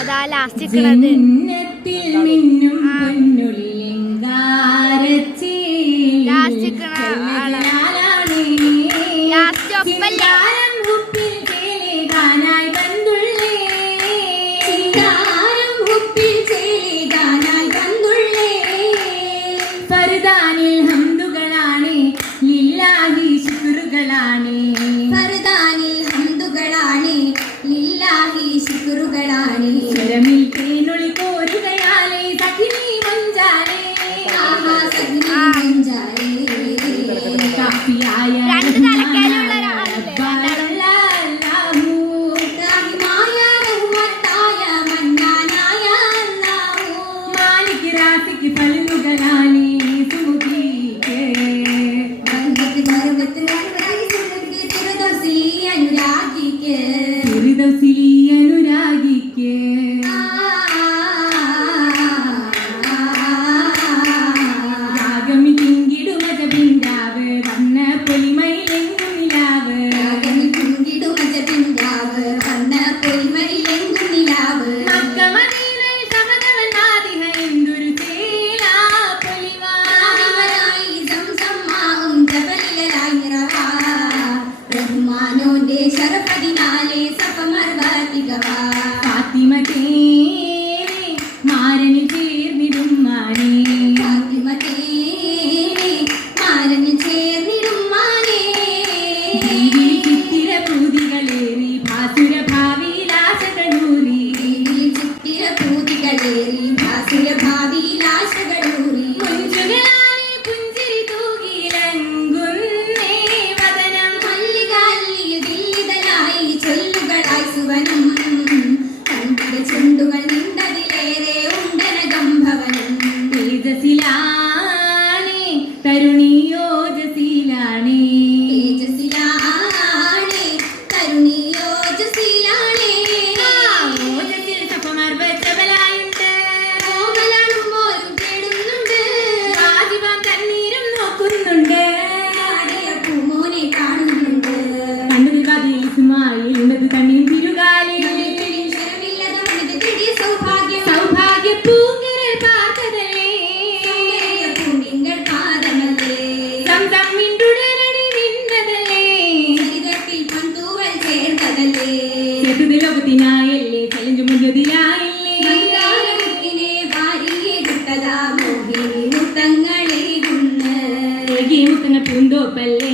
അതാ ലാസ്റ്റ് നിൽക്കുന്നത് നിരമിൽക്കും തരുണിലാനേ തരുണി பழகி முத்தின பூந்தோ பல்லே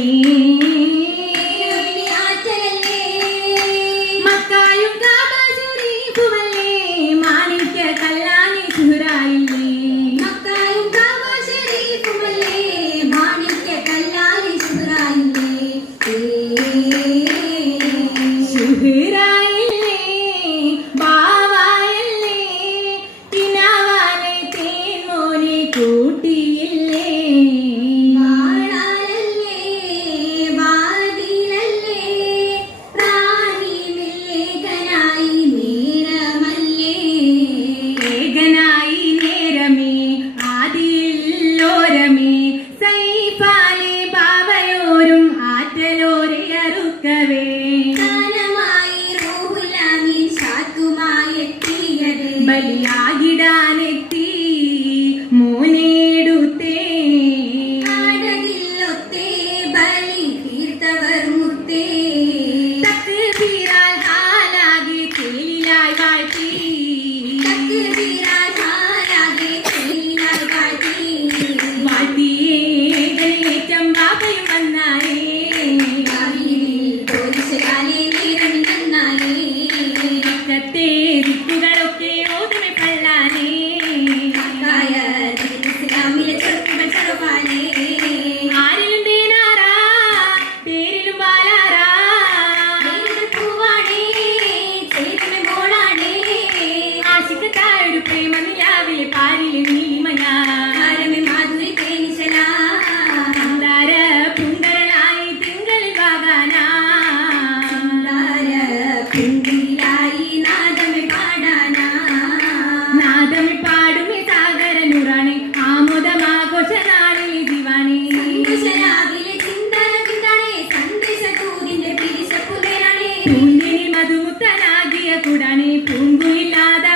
நதுமுத்தனாகிய குடனே பூங்குயில்லாத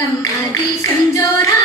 வணக்கம் அதிசம் ஜோரா